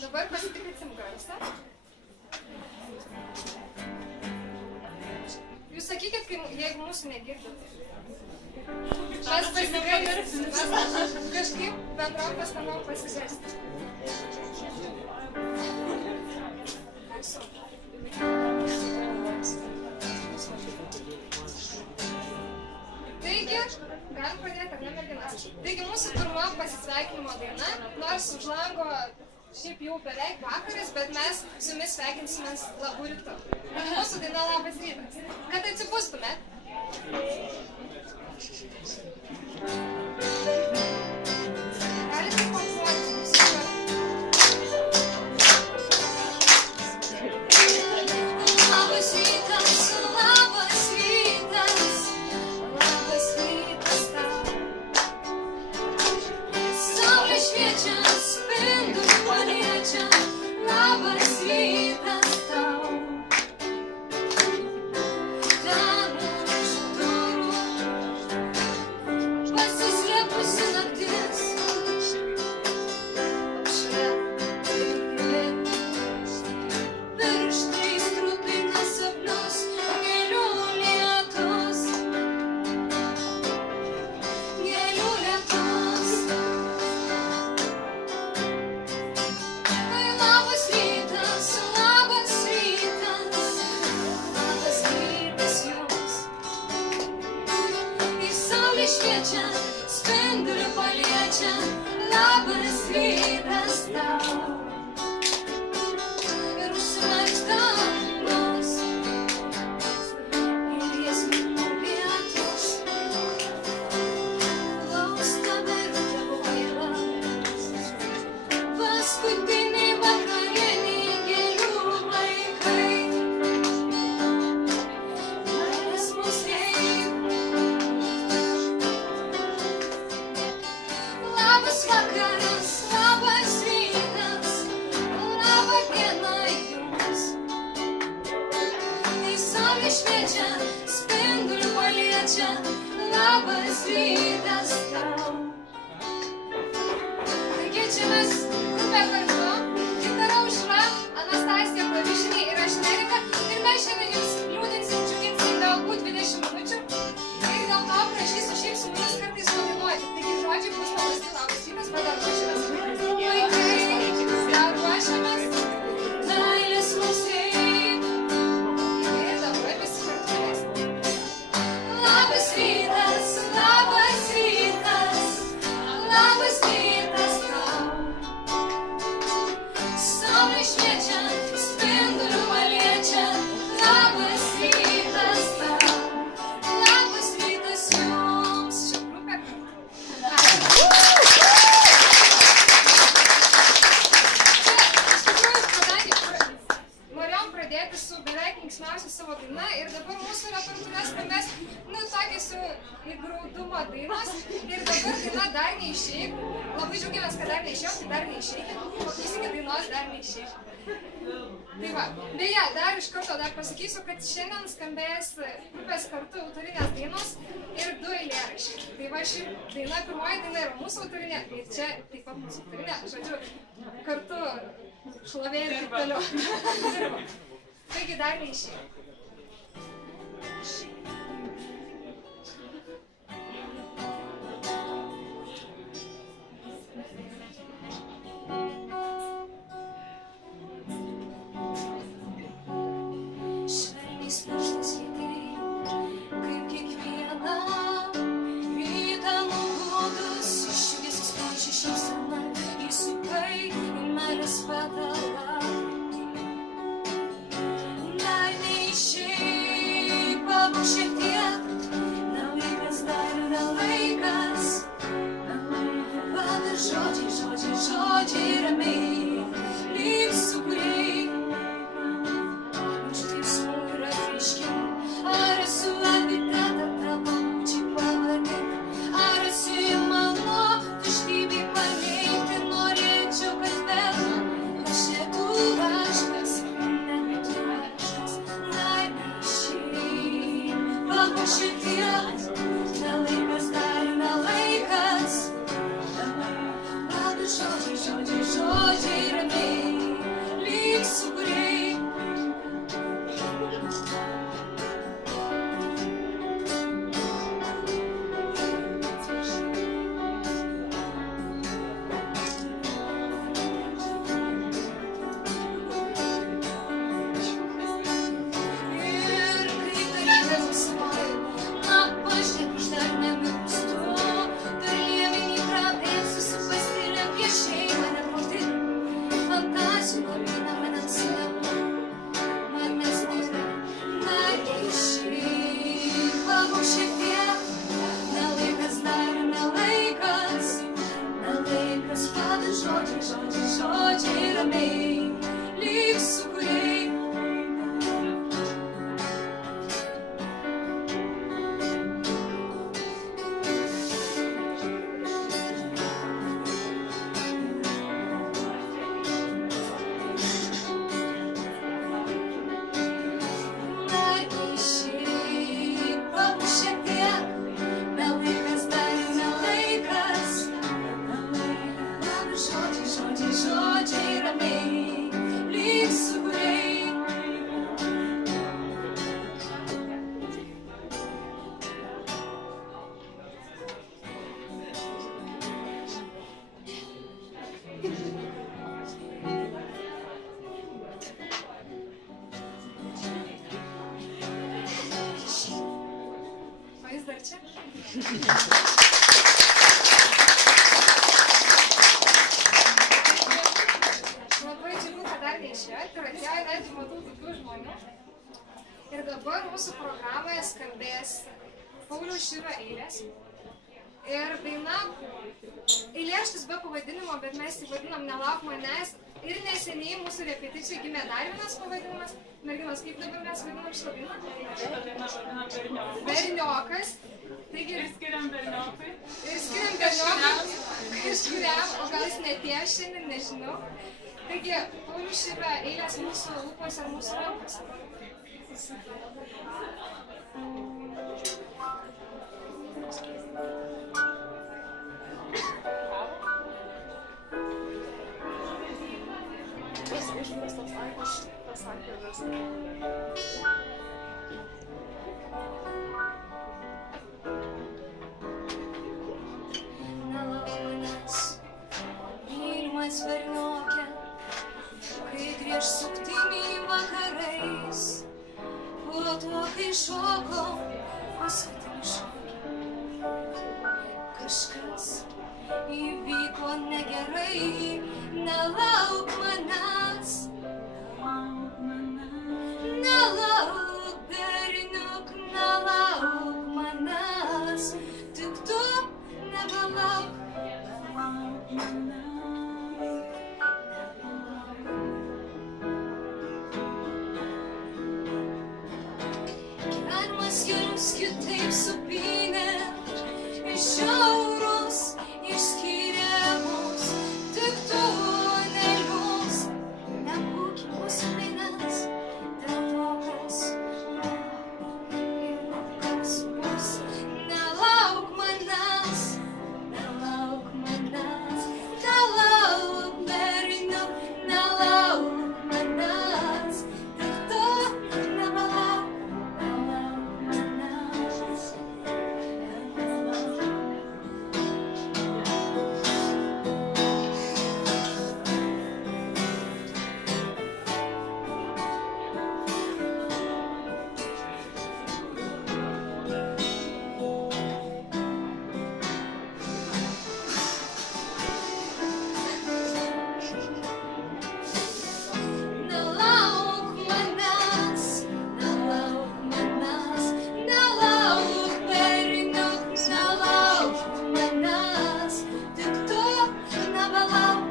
Dabar pasitikrinsim garsą. Jūs sakykit, jeigu mūsų negirdite. Mes pasitikrinsim, mes kažkaip bendrom pastangom pasisėsti. Taigi, galim pradėti, ar ne, merginas? Taigi, mūsų pirma pasisveikinimo daina, nors už lango šiaip jau beveik vakaras, bet mes su jumis sveikinsimės labų rytų. Mūsų daina labas rytas. Kad atsipūstumėt. Galite konkuruoti mūsų kartu. Labas rytas, labas rytas, labas rytas tau. Saulė šviečia, spinduliu paliečia, labas rytas tau. Ten už durų pasislėpusi naktis, apšvieta gilės, pirštais trupina sapnus, gėlių lietus, gėlių lietus. Labas rytas, labas rytas, labas rytas jums. Į saulę šviečia, spinduliu paliečia, labas rytas tau. Ir užsimerksta dangus, ir giesmių vietos, glausta verkia kvaila. Paskutiniai vakarieniai gėlių vaikai, meilės muziejai. Labas vakaras, labas rytas, laba diena jums. Kai saulė šviečia, spinduliu paliečia, labas rytas tau. Taigi čia mes grupė kartu, gitara Aušra, Anastasija, klavišiniai ir aš Nerika. Ir mes šiandien jums liūdinsim, džiuginsim galbūt 20 minučių. Ir dėl to prašysiu šiaip su mumis kartais padainuoti. Taigi žodžiai bus paprasti, labas rytas, bet dar ruošiamės. Vaikai, dar ruošiamės. Meilės mums reikia. Ir dabar visi kartu leisim. Labas rytas, labas rytas, labas rytas tau. Saulė šviečia, spinduliu paliečia, labas rytas tau. Labas rytas jums. Čia grupė. Norėjom pradėti su beveik linksmiausia savo daina ir dabar mūsų repertuare skambės, sakysiu, įgraudumo dainos ir dabar daina Dar neišeik. Labai džiaugiamės, kad dar neišėjom, tai dar neišeikit. Paklausykit dainos Dar neišeik. Tai va, beje, dar iš karto dar pasakysiu, kad šiandien skambės grupės kartu autorinės dainos ir 2 eilėraščiai. Tai va, ši daina, pirmoji daina yra mūsų autorinė ir čia taip pat mūsų autorinė, žodžiu, kartu šlovė ir taip toliau. Taigi Dar neišeik. Švelniais pluoštais lietai, kaip kiekvieną rytą nubudus, iššviesęs plačiai šypsena, įsukai į meilės patalą. Dar neišeik, pabūk šiek tiek, na laikas dar yra laikas. Padas žodžiai, žodžiai, žodžiai ramiai, lyg sukūrėjai. Ar esu epiteta tavo būčiai pavadinti, ar esi mano tuštybei paneigti, norėčiau, kad vėl aš Labai džiugu, kad dar neišėjot ir atėjo net matau tokių žmonių. Ir dabar mūsų programoje skambės Pauliaus Širvio eilės. Ir daina, eilėraštis be pavadinimo, bet mes jį vadinam Nelauk manęs. Ir neseniai mūsų repeticijai gimė dar vienas pavadinimas. Merginos, kaip dabar mes vadinam šitą dainą? Šitą dainą vadinam Berniokas. Berniokas. Taigi, Ir skiriam Berniokui. ir skiriam Berniokui. Kažkuriam, o gal jis netėjo šiandien, nežinau. Taigi, Pauliaus Širvio eilės mūsų lūpose ir mūsų rankose. Nelauk manęs, mylimas Bernioke, kai grįž suktiniai vakarais, po to, kai šokau paskutinį šokį. Kažkas įvyko negerai, nelauk manęs. Nelauk, berniuk, nelauk manęs, tik tu nebelauk. Nelauk manęs. Gyvenimas jums kitaip supynė, iš šiaurus išskyrė mus, tik tu neliūs, nebūkim užsiminęs, dėl to, kas bus. Nelauk manęs, nelauk manęs, nelauk berniuk, nelauk manęs, tik tu nebelauk, nelauk manęs. Nelauk manęs, nelauk manęs, nelauk berniuk, nelauk manęs, tik tu nebelauk,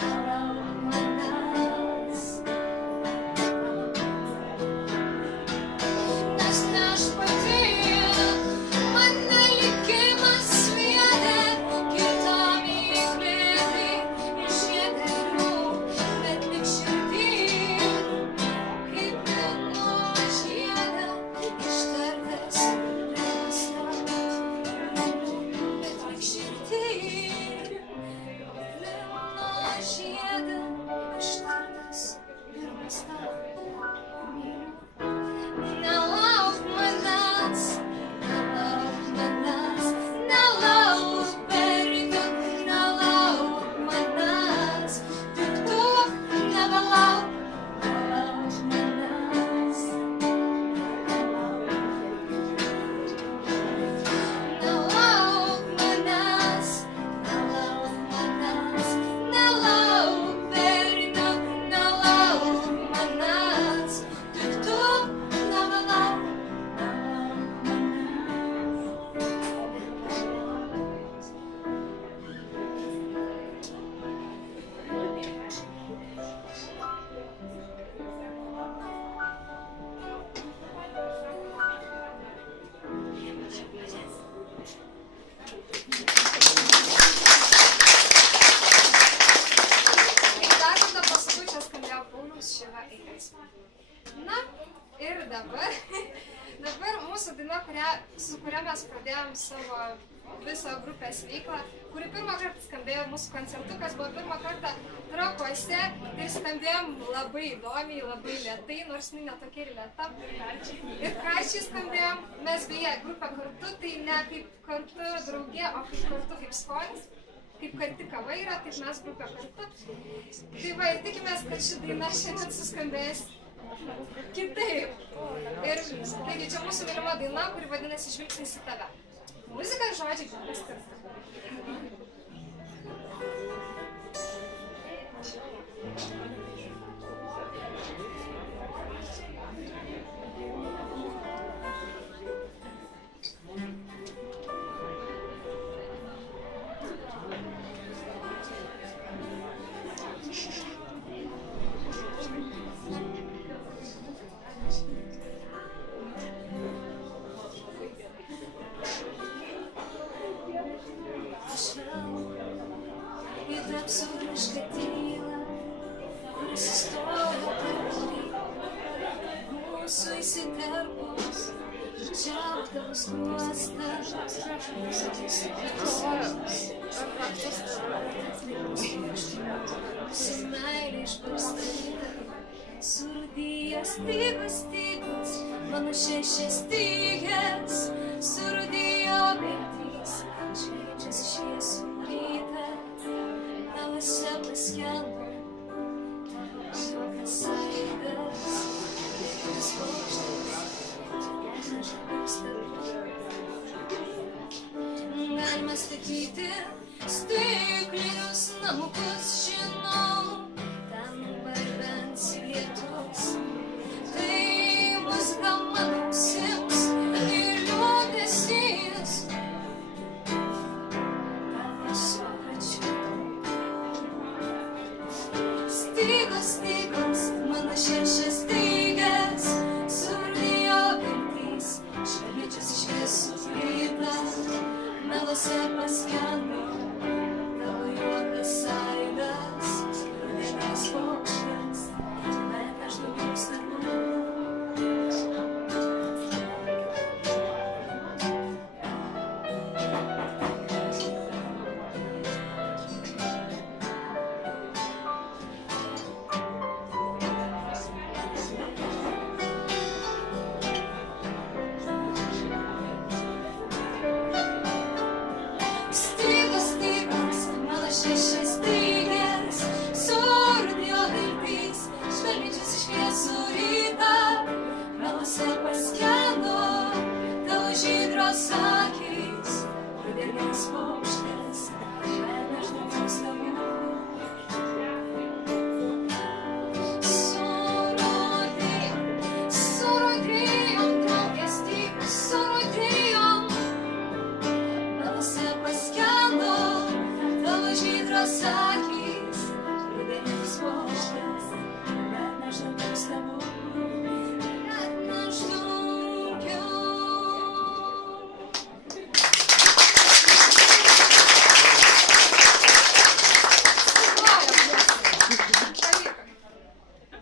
nelauk manęs. Nes ne aš pati, mane likimas sviedė, kitam įkvėpė iš jėgerių, bet lik širdį, kaip lino žiedą, ištartas pirmas naktį. Bet lik širdį, lino žiedą, ištartas pirmas naktį. Nelauk manęs, nelauk manęs, nelauk berniuk, nelauk manęs, tik tu nebelauk, nelauk manęs. Nelauk manęs, nelauk manęs, nelauk berniuk, nelauk manęs, tik tu nebelauk, nelauk Ir dar kartą pasakau, čia skambėjo Pauliaus Širvio eilės. Na, ir dabar mūsų daina, su kuria mes pradėjom savo visą grupės veiklą, kuri pirmą kartą skambėjo mūsų koncertukas, buvo pirmą kartą Trakuose ir skambėjom labai įdomiai, labai lėtai, nors ne tokia ir lėta. Ir karčiai skambėjom, mes beje grupę kartu, tai ne kaip kartu draugė, o kaip kartu kaip skonis. Kaip karti kava yra, taip mes grupė kartu. Tai va, ir tikimės, kad ši daina šiandien suskambės kitaip. Ir taigi čia mūsų mylima daina, kuri vadinasi Žvilgsnis į tave. Muzika ir žodžiai geras kartu. Absurdiška tyla, kuris įstojo tarpurį, mūsų įsiterpus, čiauptavus nuostabus, meilė išbarstyta, surūdijo stygos, mano šešias stygas, surūdijo viltys, žaidžias šviesų rytą. Namuose paskendo, juokas saidas, dėlis paukštas, galima statyti stiklinius namukus, žinau, ten vardens lietus. Tai muzika mano ausims ir liūdesys. Stygos, mano šešias stygas, surūdijo viltys, švelničias šviesų rytą, meluose paskendo, tavo juokas aidas, rudenis paukštas, bet aš daugiau stebu.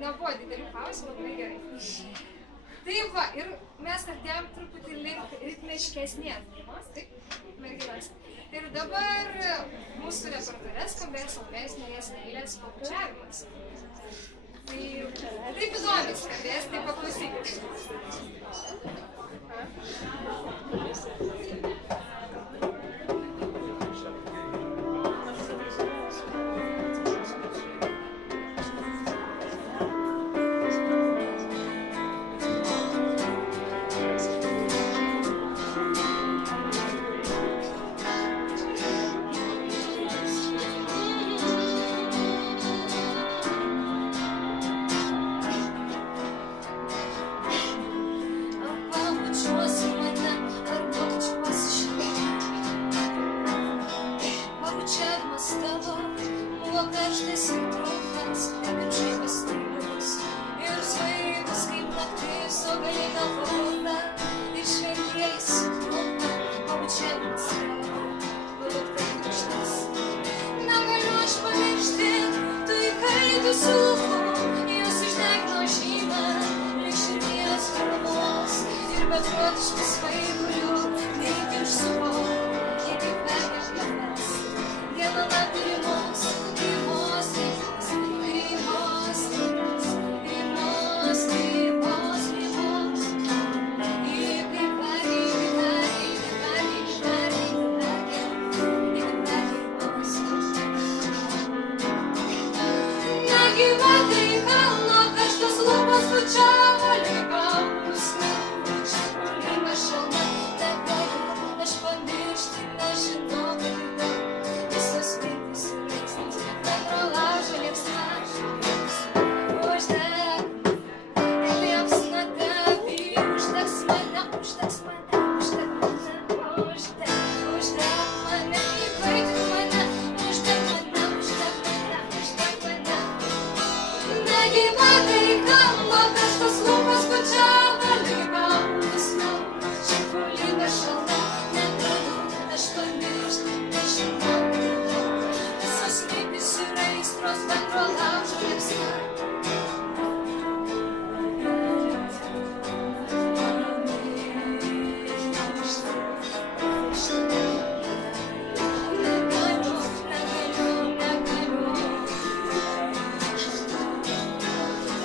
Nebuvo didelių pauzų, labai gerai. Tai va, ir mes artėjom truputį link ritmiškesnės dainos, taip, merginos. Ir dabar mūsų repertuare skambės Salomėjos Nėries Neilės pabučiavimas. Tai taip įdomiai skambės, tai paklausykit. Aš Negyva veikala, karštas lūpas bučiavo lygaus man. Šipulinė šalta, negaliu aš pamiršti, nežinau. Visas mintys ir aistros bendro laužo liepsna.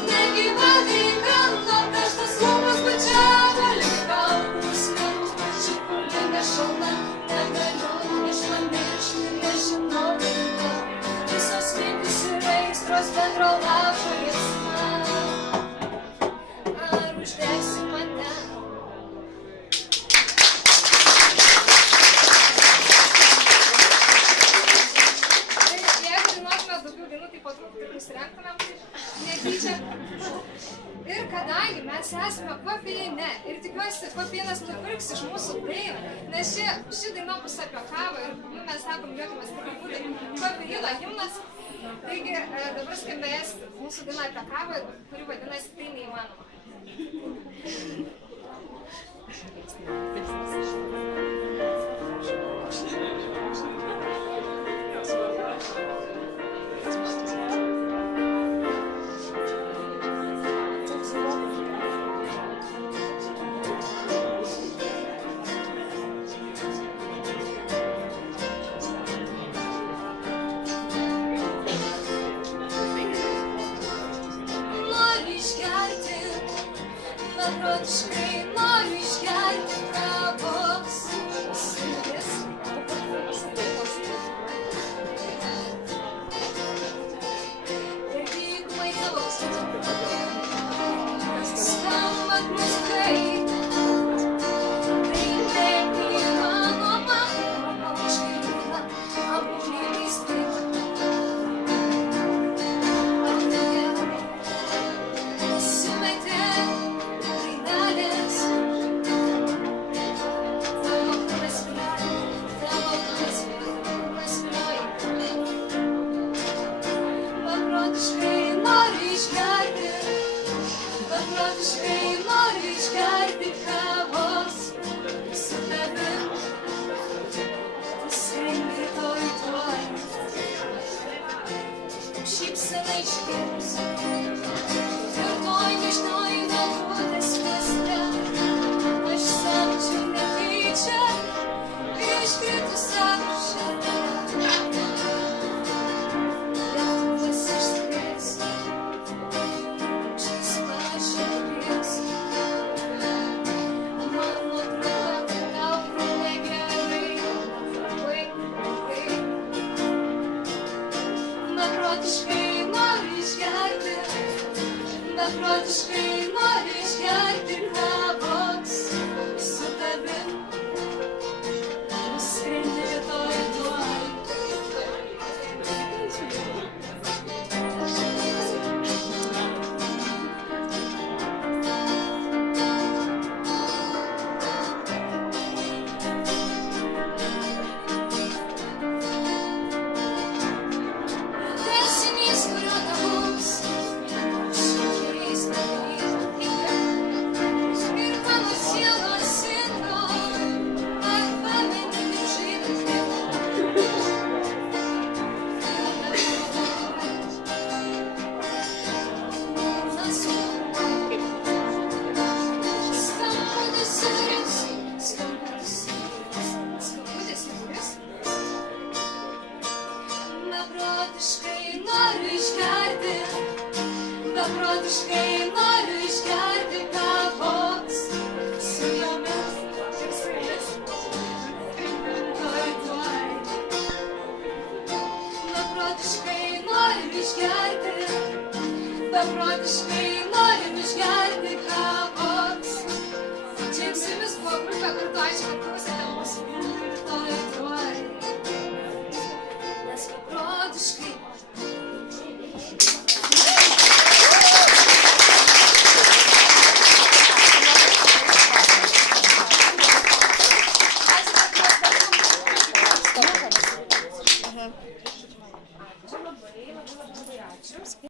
Negyva veikala, karštas lūpas bučiavo lygaus man. Šipulinė šalta, negaliu aš pamiršti, nežinau. Visos mintys ir aistros bendro laužo liepsna. Ar uždegsi mane? Tai jeigu dainuotume daugiau dainų, tai po truputį nusirengtumėm taip netyčia. Ir kadangi mes esame papijine ir tikiuosi papienas nupirks iš mūsų dainą, nes ši daina bus apie kavą ir mes sakom, juokimės kaip būtų papijino himnas. Taigi dabar skambės mūsų daina apie kavą, kuri vadinasi Tai neįmanoma. Noriu išgerti, beprotiškai noriu išgerti kavos. Tik maitavos, skambant muzikai. Tai neįmanoma, pamiškai liūdna, abu mylystai. Sumetė dainelės, tavo kūnas vilioja. Beprotiškai noriu išgerti kavos su tavim. Pasirenk rytoj tuoj, šypsena išgirs. Tvirtoj nežinoj galvutės mieste, aš samčiau netyčia iškritus apšėtą. Lėktuvas išskris, šis pašėlės. Mano drauga, tau negerai, labai blogai. Beprotiškai noriu išgerti kavos su tavim. Nusirengi rytoj tuoj. Tęsinys, kurio nebus, šiais ir mano sielos sindo, ar pameni kaip žaidas Skambutis į kuris? beprotiškai noriu išgerti kavos su jomis. Tuoj, tuoj. Beprotiškai noriu išgerti kavos. Čia su jumis buvo grupė, kartu ačiū, kad klausėte mūsų. Tuoj, tuoj. Nes beprotiškai